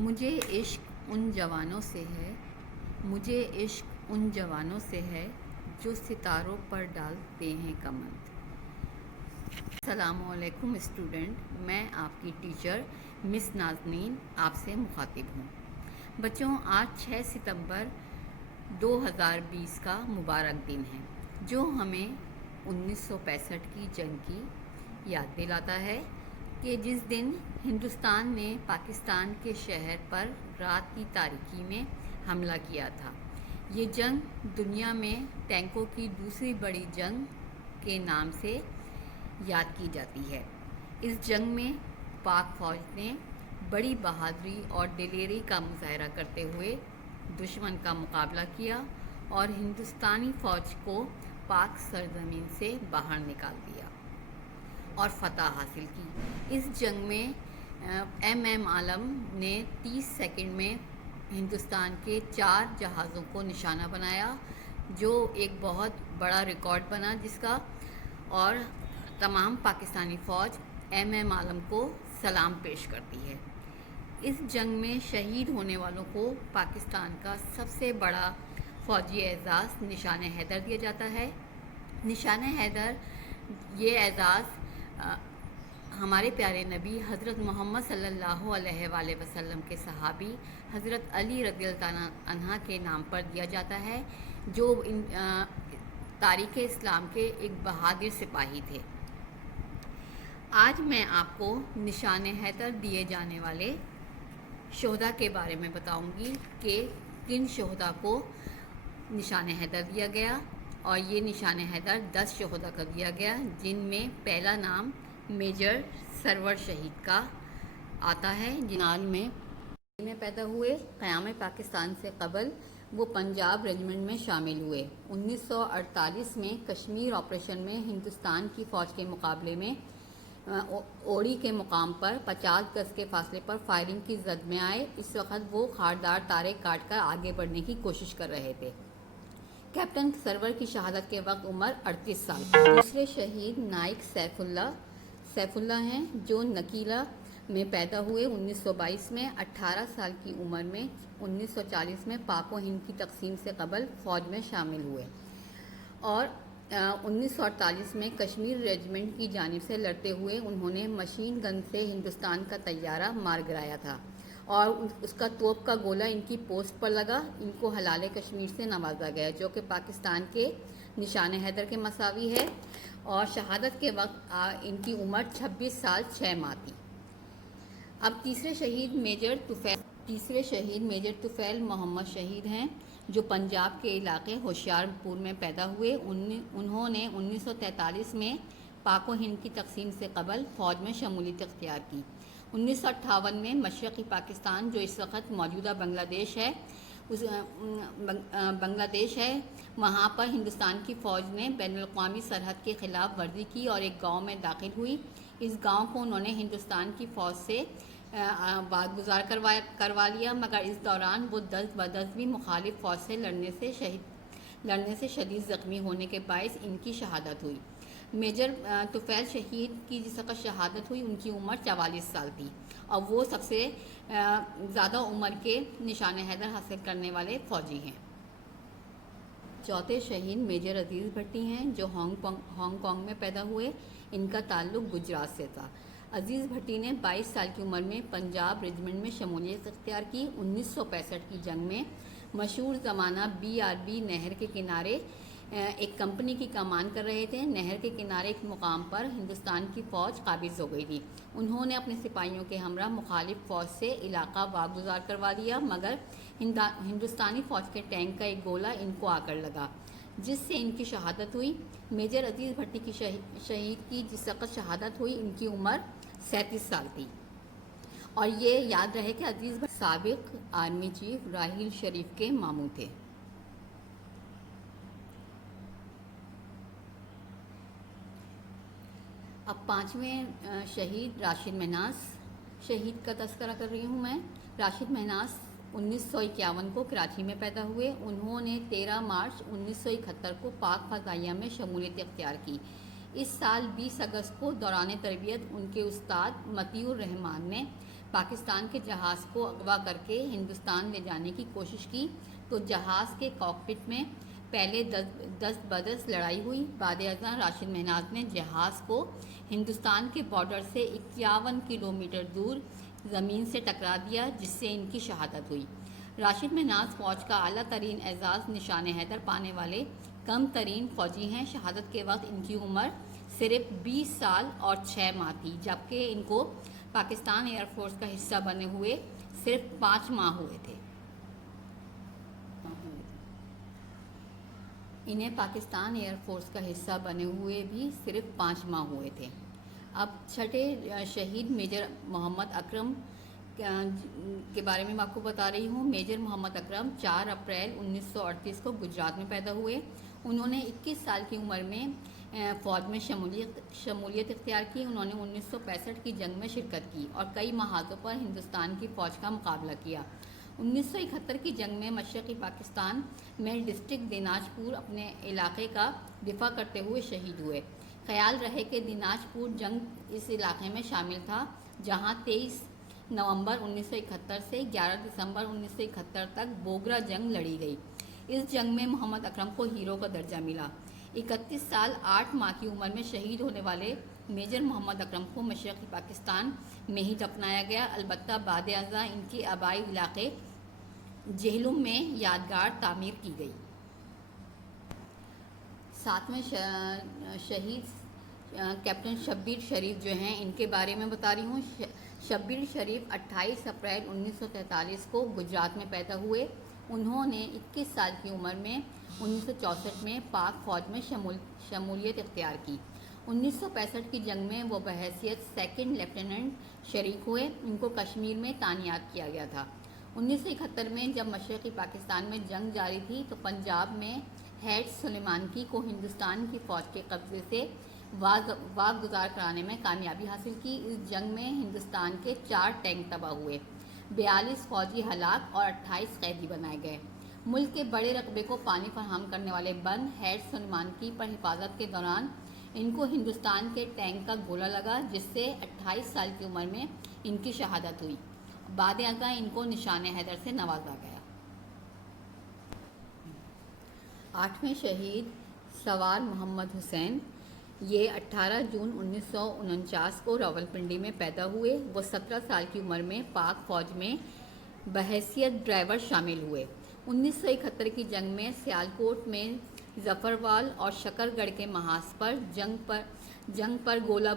مجھے عشق ان جوانوں سے ہے، مجھے عشق ان جوانوں سے ہے جو ستاروں پر ڈالتے ہیں کمند۔ السلام علیکم اسٹوڈنٹ، میں آپ کی ٹیچر مس نازنین آپ سے مخاطب ہوں۔ بچوں، آج 6 ستمبر 2020 کا مبارک دن ہے جو ہمیں 1965 کی جنگ کی یاد دلاتا ہے کہ جس دن ہندوستان نے پاکستان کے شہر پر رات کی تاریکی میں حملہ کیا تھا۔ یہ جنگ دنیا میں ٹینکوں کی دوسری بڑی جنگ کے نام سے یاد کی جاتی ہے۔ اس جنگ میں پاک فوج نے بڑی بہادری اور دلیری کا مظاہرہ کرتے ہوئے دشمن کا مقابلہ کیا اور ہندوستانی فوج کو پاک سرزمین سے باہر نکال دیا اور فتح حاصل کی۔ اس جنگ میں ایم عالم نے 30 سیکنڈ میں ہندوستان کے 4 جہازوں کو نشانہ بنایا، جو ایک بہت بڑا ریکارڈ بنا جس کا، اور تمام پاکستانی فوج ایم عالم کو سلام پیش کرتی ہے۔ اس جنگ میں شہید ہونے والوں کو پاکستان کا سب سے بڑا فوجی اعزاز نشان حیدر دیا جاتا ہے۔ نشان حیدر یہ اعزاز ہمارے پیارے نبی حضرت محمد صلی اللہ علیہ وآلہ وسلم کے صحابی حضرت علی رضی اللہ عنہ کے نام پر دیا جاتا ہے، جو تاریخ اسلام کے ایک بہادر سپاہی تھے۔ آج میں آپ کو نشان حیدر دیے جانے والے شہداء کے بارے میں بتاؤں گی کہ کن شہداء کو نشان حیدر دیا گیا، اور یہ نشان حیدر 10 شہداء کا دیا گیا، جن میں پہلا نام میجر سرور شہید کا آتا ہے، جنال میں پیدا ہوئے۔ قیام پاکستان سے قبل وہ پنجاب ریجمنٹ میں شامل ہوئے۔ 1948 میں کشمیر آپریشن میں ہندوستان کی فوج کے مقابلے میں اوڑی کے مقام پر 50 گز کے فاصلے پر فائرنگ کی زد میں آئے۔ اس وقت وہ خاردار تارے کاٹ کر آگے بڑھنے کی کوشش کر رہے تھے۔ کیپٹن سرور کی شہادت کے وقت عمر 38 سال تھی۔ دوسرے شہید نائک سیف اللہ ہیں، جو نکیلا میں پیدا ہوئے 1922 میں۔ 18 سال کی عمر میں 1940 میں پاک و ہند کی تقسیم سے قبل فوج میں شامل ہوئے اور 1948 میں کشمیر ریجمنٹ کی جانب سے لڑتے ہوئے انہوں نے مشین گن سے ہندوستان کا طیارہ مار گرایا تھا اور اس کا توپ کا گولہ ان کی پوسٹ پر لگا۔ ان کو ہلال کشمیر سے نوازا گیا، جو کہ پاکستان کے نشان حیدر کے مساوی ہے، اور شہادت کے وقت ان کی عمر 26 سال 6 ماہ تھی۔ اب تیسرے شہید میجر طفیل محمد شہید ہیں، جو پنجاب کے علاقے ہوشیار پور میں پیدا ہوئے۔ انہوں نے 1943 میں پاک و ہند کی تقسیم سے قبل فوج میں شمولیت اختیار کی۔ 1958 میں مشرقی پاکستان، جو اس وقت موجودہ بنگلہ دیش ہے، وہاں پر ہندوستان کی فوج نے بین الاقوامی سرحد کی خلاف ورزی کی اور ایک گاؤں میں داخل ہوئی۔ اس گاؤں کو انہوں نے ہندوستان کی فوج سے واگزار کروا لیا، مگر اس دوران وہ دست بدست بھی مخالف فوج سے لڑنے سے شدید زخمی ہونے کے باعث ان کی شہادت ہوئی۔ میجر طفیل شہید کی جس وقت شہادت ہوئی ان کی عمر 44 سال تھی، اور وہ سب سے زیادہ عمر کے نشان حیدر حاصل کرنے والے فوجی ہیں۔ چوتھے شہید میجر عزیز بھٹی ہیں، جو ہانگ کانگ میں پیدا ہوئے۔ ان کا تعلق گجرات سے تھا۔ عزیز بھٹی نے 22 سال کی عمر میں پنجاب ریجمنٹ میں شمولیت اختیار کی۔ 1965 کی جنگ میں مشہور زمانہ BRB نہر کے کنارے ایک کمپنی کی کمان کر رہے تھے۔ نہر کے کنارے ایک مقام پر ہندوستان کی فوج قابض ہو گئی تھی۔ انہوں نے اپنے سپاہیوں کے ہمراہ مخالف فوج سے علاقہ واگزار کروا لیا، مگر ہندوستانی فوج کے ٹینک کا ایک گولہ ان کو آ کر لگا، جس سے ان کی شہادت ہوئی۔ میجر عزیز بھٹی کی شہید کی جس وقت شہادت ہوئی ان کی عمر 37 سال تھی۔ اور یہ یاد رہے کہ عزیز بھٹی سابق آرمی چیف راحیل شریف کے ماموں تھے۔ اب 5ویں شہید راشد مہناز شہید کا تذکرہ کر رہی ہوں میں۔ راشد مہناز 1951 کو کراچی میں پیدا ہوئے۔ انہوں نے 13 مارچ 1971 کو پاک فضائیہ میں شمولیت اختیار کی۔ اس سال 20 اگست کو دوران تربیت ان کے استاد مطیع الرحمان نے پاکستان کے جہاز کو اغوا کر کے ہندوستان لے جانے کی کوشش کی تو جہاز کے کاکپٹ میں پہلے دست بدست لڑائی ہوئی۔ بعد ازاں راشد مہناز نے جہاز کو ہندوستان کے بارڈر سے 51 کلومیٹر دور زمین سے ٹکرا دیا، جس سے ان کی شہادت ہوئی۔ راشد مہناز فوج کا اعلیٰ ترین اعزاز نشان حیدر پانے والے کم ترین فوجی ہیں۔ شہادت کے وقت ان کی عمر صرف 20 سال اور 6 ماہ تھی، جبکہ ان کو پاکستان ایئر فورس کا حصہ بنے ہوئے صرف 5 ماہ ہوئے تھے۔ انہیں پاکستان ایئر فورس کا حصہ بنے ہوئے بھی صرف 5 ماہ ہوئے تھے۔ اب چھٹے شہید میجر محمد اکرم کے بارے میں آپ کو بتا رہی ہوں۔ میجر محمد اکرم 4 اپریل 1938 کو گجرات میں پیدا ہوئے۔ انہوں نے 21 سال کی عمر میں فوج میں شمولیت اختیار کی۔ انہوں نے 1965 کی جنگ میں شرکت کی اور کئی محاذوں پر ہندوستان کی فوج کا مقابلہ کیا۔ 1971 کی جنگ میں مشرقی پاکستان میں ڈسٹرکٹ دیناج پور اپنے علاقے کا دفاع کرتے ہوئے شہید ہوئے۔ خیال رہے کہ دیناج پور جنگ اس علاقے میں شامل تھا جہاں 23 نومبر 1971 سے 11 دسمبر 1971 تک بوگرا جنگ لڑی گئی۔ اس جنگ میں محمد اکرم کو ہیرو کا درجہ ملا۔ 31 سال 8 ماہ کی عمر میں شہید ہونے والے میجر محمد اکرم کو مشرقی پاکستان میں ہی دفنایا گیا، البتہ بعد ازاں ان کے آبائی علاقے جہلم میں یادگار تعمیر کی گئی۔ 7ویں شہید کیپٹن شبیر شریف جو ہیں، ان کے بارے میں بتا رہی ہوں۔ شبیر شریف 28 اپریل 1943 کو گجرات میں پیدا ہوئے۔ انہوں نے 21 سال کی عمر میں 1964 میں پاک فوج میں شمولیت اختیار کی۔ 1965 کی جنگ میں وہ بحیثیت سیکنڈ لیفٹیننٹ شریک ہوئے۔ ان کو کشمیر میں تعینات کیا گیا تھا۔ 1971 میں جب مشرقی پاکستان میں جنگ جاری تھی تو پنجاب میں ہیڈ سلیمانکی کو ہندوستان کی فوج کے قبضے سے واگزار کرانے میں کامیابی حاصل کی۔ اس جنگ میں ہندوستان کے 4 ٹینک تباہ ہوئے، 42 فوجی ہلاک اور 28 قیدی بنائے گئے۔ ملک کے بڑے رقبے کو پانی فراہم کرنے والے بند ہیڈ سلیمانکی پر حفاظت کے دوران ان کو ہندوستان کے ٹینک کا گولہ لگا، جس سے 28 سال کی عمر میں ان کی شہادت ہوئی۔ بعد ازاں ان کو نشان حیدر سے نوازا گیا۔ 8ویں شہید سوار محمد حسین، یہ 18 جون 1949 کو راولپنڈی میں پیدا ہوئے۔ وہ 17 سال کی عمر میں پاک فوج میں بحیثیت ڈرائیور شامل ہوئے۔ 1971 کی جنگ میں سیالکوٹ میں ظفروال اور شکر گڑھ کے محاذ پر جنگ پر گولہ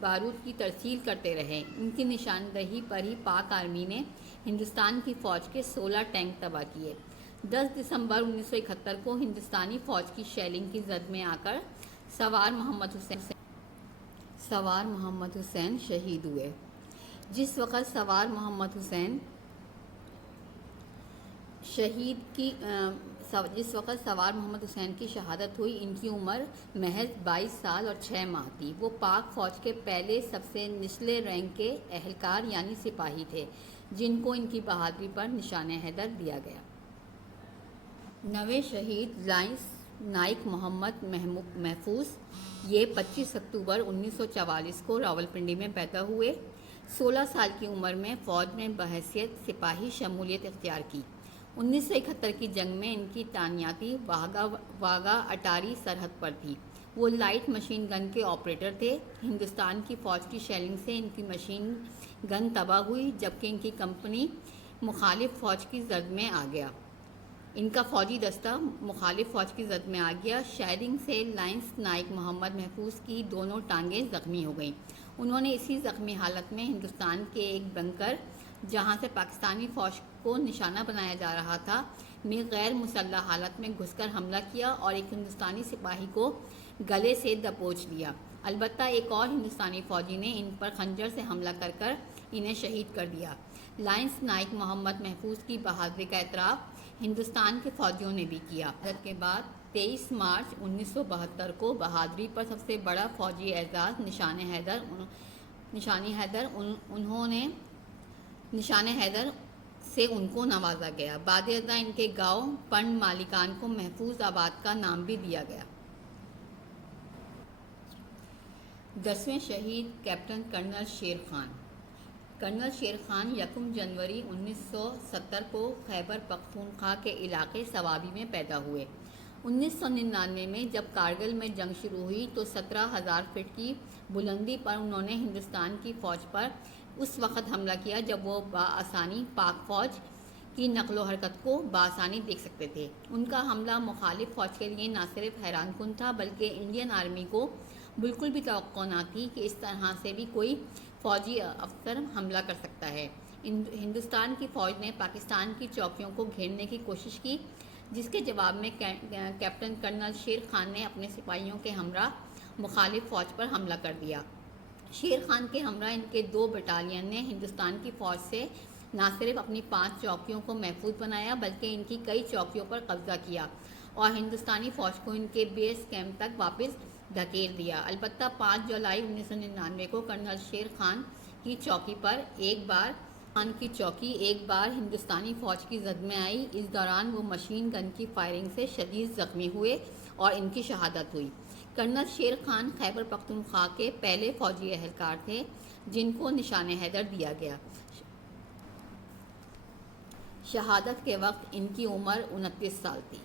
بارود کی ترسیل کرتے رہے۔ ان کی نشاندہی پر ہی پاک آرمی نے ہندوستان کی فوج کے 16 ٹینک تباہ کیے۔ 10 دسمبر 1971 کو ہندوستانی فوج کی شیلنگ کی زد میں آ کر سوار محمد حسین شہید ہوئے۔ جس وقت سوار محمد حسین کی شہادت ہوئی، ان کی عمر محض 22 سال اور 6 ماہ تھی۔ وہ پاک فوج کے پہلے سب سے نچلے رینک کے اہلکار یعنی سپاہی تھے، جن کو ان کی بہادری پر نشان حیدر دیا گیا۔ 9ویں شہید لائنس نائک محمد محفوظ، یہ 25 اکتوبر 1944 کو راولپنڈی میں پیدا ہوئے۔ 16 سال کی عمر میں فوج میں بحیثیت سپاہی شمولیت اختیار کی۔ 1971 کی جنگ میں ان کی تعیناتی واگا اٹاری سرحد پر تھی۔ وہ لائٹ مشین گن کے آپریٹر تھے۔ ہندوستان کی فوج کی شیلنگ سے ان کی مشین گن تباہ ہوئی، جبکہ ان کی کمپنی مخالف فوج کی زد میں آ گیا۔ ان کا فوجی دستہ مخالف فوج کی زد میں آ گیا۔ شیلنگ سے لائنس نائک محمد محفوظ کی دونوں ٹانگیں زخمی ہو گئیں۔ انہوں نے اسی زخمی حالت میں ہندوستان کے ایک بنکر، جہاں سے پاکستانی فوج کو نشانہ بنایا جا رہا تھا، میں غیر مسلح حالت میں گھس کر حملہ کیا اور ایک ہندوستانی سپاہی کو گلے سے دبوچ لیا۔ البتہ ایک اور ہندوستانی فوجی نے ان پر خنجر سے حملہ کر انہیں شہید کر دیا۔ لائنس نائک محمد محفوظ کی بہادری کا اعتراف ہندوستان کے فوجیوں نے بھی کیا۔ اس کے بعد 23 مارچ 1972 کو بہادری پر سب سے بڑا فوجی اعزاز نشان حیدر سے ان کو نوازا گیا۔ بعد ازاں ان کے گاؤں پنڈ مالکان کو محفوظ آباد کا نام بھی دیا گیا۔ 10ویں شہید captain colonel Sher Khan, colonel Sher Khan 1 جنوری 1970 کو خیبر پختونخوا کے علاقے سوابی میں پیدا ہوئے۔ 1999 میں جب کارگل میں جنگ شروع ہوئی تو 17,000 فٹ کی بلندی پر انہوں نے ہندوستان کی فوج پر اس وقت حملہ کیا جب وہ بآسانی پاک فوج کی نقل و حرکت کو بآسانی دیکھ سکتے تھے۔ ان کا حملہ مخالف فوج کے لیے نہ صرف حیران کن تھا بلکہ انڈین آرمی کو بالکل بھی توقع نہ تھی کہ اس طرح سے بھی کوئی فوجی افسر حملہ کر سکتا ہے۔ ہندوستان کی فوج نے پاکستان کی چوکیوں کو گھیرنے کی کوشش کی، جس کے جواب میں کیپٹن کرنل شیر خان نے اپنے سپاہیوں کے ہمراہ مخالف فوج پر حملہ کر دیا۔ شیر خان کے ہمراہ ان کے 2 بٹالین نے ہندوستان کی فوج سے نہ صرف اپنی 5 چوکیوں کو محفوظ بنایا بلکہ ان کی کئی چوکیوں پر قبضہ کیا اور ہندوستانی فوج کو ان کے بیس کیمپ تک واپس دھکیل دیا۔ البتہ 5 جولائی 1999 کو کرنل شیر خان کی چوکی ایک بار ہندوستانی فوج کی زد میں آئی۔ اس دوران وہ مشین گن کی فائرنگ سے شدید زخمی ہوئے اور ان کی شہادت ہوئی۔ کرنل شیر خان خیبر پختونخوا کے پہلے فوجی اہلکار تھے جن کو نشان حیدر دیا گیا۔ شہادت کے وقت ان کی عمر 29 سال تھی۔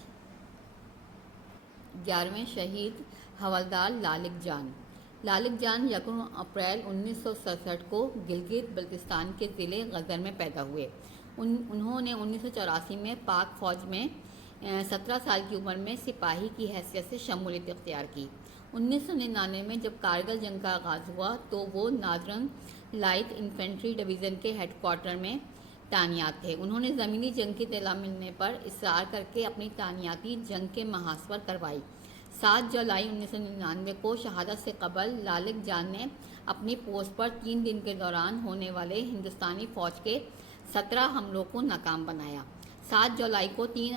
11ویں شہید حوالدار لالک جان 1 اپریل 1967 کو گلگت بلتستان کے ضلع غزر میں پیدا ہوئے۔ انہوں نے 1984 میں پاک فوج میں 17 سال کی عمر میں سپاہی کی حیثیت سے شمولیت اختیار کی۔ 1999 میں جب کارگل جنگ کا آغاز ہوا تو وہ ناردرن لائٹ انفینٹری ڈویژن کے ہیڈ کوارٹر میں تعینات تھے۔ انہوں نے زمینی جنگ کی اطلاع ملنے پر اصرار کر کے اپنی تعیناتی جنگ کے محاذ پر کروائی۔ 7 جولائی 1999 کو شہادت سے قبل لالک جان نے اپنی پوسٹ پر 3 دن کے دوران ہونے والے ہندوستانی فوج کے 17 حملوں کو ناکام بنایا۔ 7 جولائی کو 3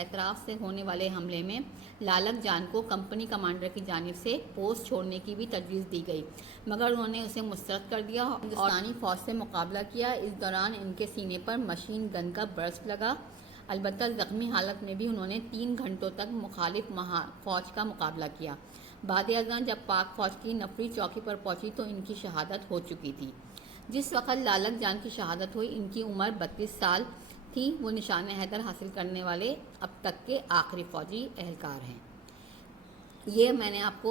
اطراف سے ہونے والے حملے میں لالک جان کو کمپنی کمانڈر کی جانب سے پوسٹ چھوڑنے کی بھی تجویز دی گئی مگر انہوں نے اسے مسترد کر دیا اور ہندوستانی فوج سے مقابلہ کیا۔ اس دوران ان کے سینے پر مشین گن کا برسٹ لگا۔ البتہ زخمی حالت میں بھی انہوں نے 3 گھنٹوں تک مخالف فوج کا مقابلہ کیا۔ بعد ازاں جب پاک فوج کی نفری چوکی پر پہنچی تو ان کی شہادت ہو چکی تھی۔ جس وقت لالک جان کی شہادت ہوئی ان کی عمر 32 سال تھی۔ وہ نشان حیدر حاصل کرنے والے اب تک کے آخری فوجی اہلکار ہیں۔ یہ میں نے آپ کو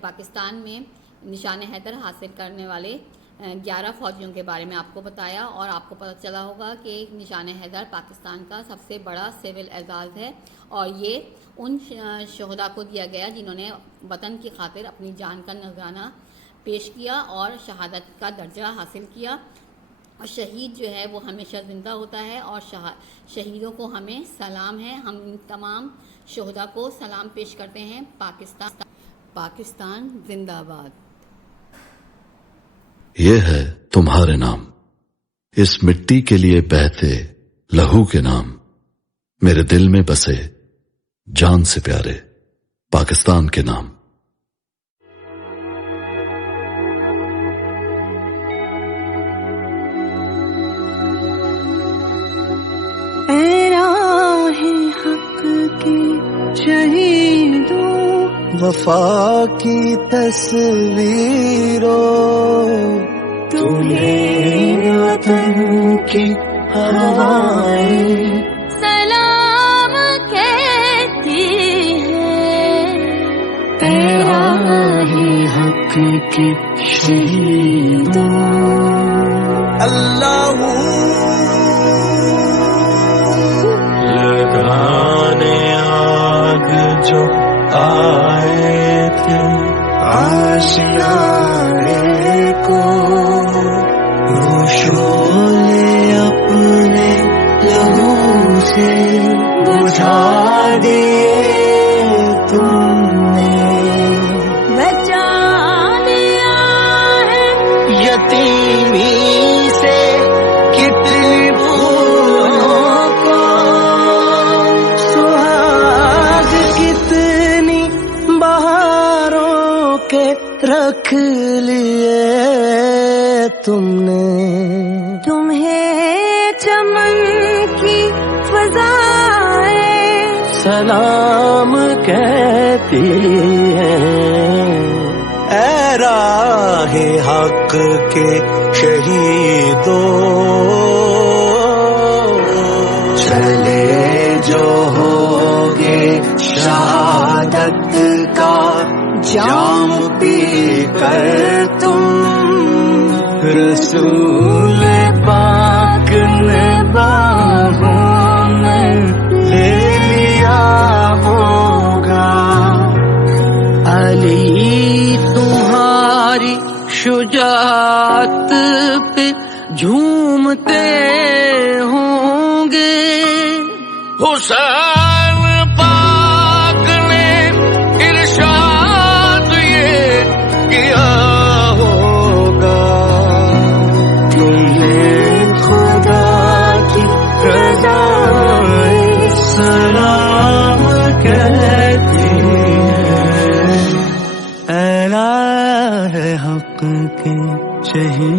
پاکستان میں نشان حیدر حاصل کرنے والے 11 فوجیوں کے بارے میں آپ کو بتایا اور آپ کو پتہ چلا ہوگا کہ نشان حیدر پاکستان کا سب سے بڑا سول اعزاز ہے اور یہ ان شہداء کو دیا گیا جنہوں نے وطن کی خاطر اپنی جان کا نذرانہ پیش کیا اور شہادت کا درجہ حاصل کیا۔ اور شہید جو ہے وہ ہمیشہ زندہ ہوتا ہے اور شہیدوں کو ہمیں سلام ہے۔ ہم ان تمام شہداء کو سلام پیش کرتے ہیں۔ پاکستان زندہ باد۔ یہ ہے تمہارے نام، اس مٹی کے لیے بہتے لہو کے نام، میرے دل میں بسے جان سے پیارے پاکستان کے نام۔ اے راہ حق کی شہیدوں، وفا کی تصویروں، تمہیں وطن کی ہوائیں سلام کہتی ہیں۔ اے راہ حق کی شہیدوں، اللہ لگانے آگ جو آئے تھے آشیانے کو، وہ شعلے اپنے لہو سے بجھا دیے تم نے، بچا لیا ہے یتیمی سے کتنی پھولوں کو، سہاگ کتنی بہاروں کے رکھ لیے تم نے، تمہیں چمن کی فضائیں سلام کہتی ہیں۔ اے راہ حق کے چلے جو ہوگے شہادت کا جام پی کر تم، رسول پاک نے باہوں میں لے لیا ہوگا۔ علی تمہاری شجاعت پہ جھومتے ہوں گے، حسین پاک نے ارشاد یہ کیا ہوگا، تمہیں خدا کی رضا سلام کہتی ہے، اعلیٰ ہے حق کے شہید